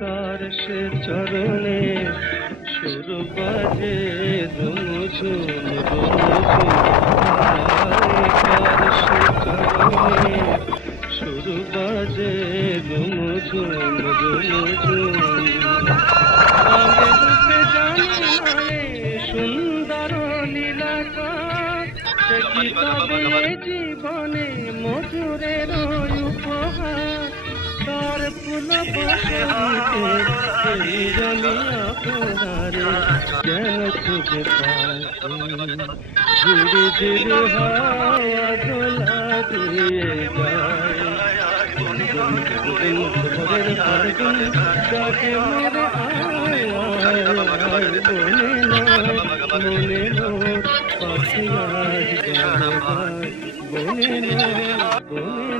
কার সে চরণে সুর বাজে রুমঝুম রুমঝুম কার সে চরণে সুর বাজে রুমঝুম রুমঝুম রূপে জানি না রে সুন্দর লীলাকা সে কি তবে জীবনে মধুরের উপহার তার ফুল বসন্তে জমি আপনারে কেন খুঁজে পাই ঝিরি ঝিরি হাওয়া দোলা দিয়ে যায় ভোরের ফাল্গুন ডাকে মোরে আয় আয় আয় বনে নয় মনে মোর পাখি আজ গায় গায় বনে নয় বনে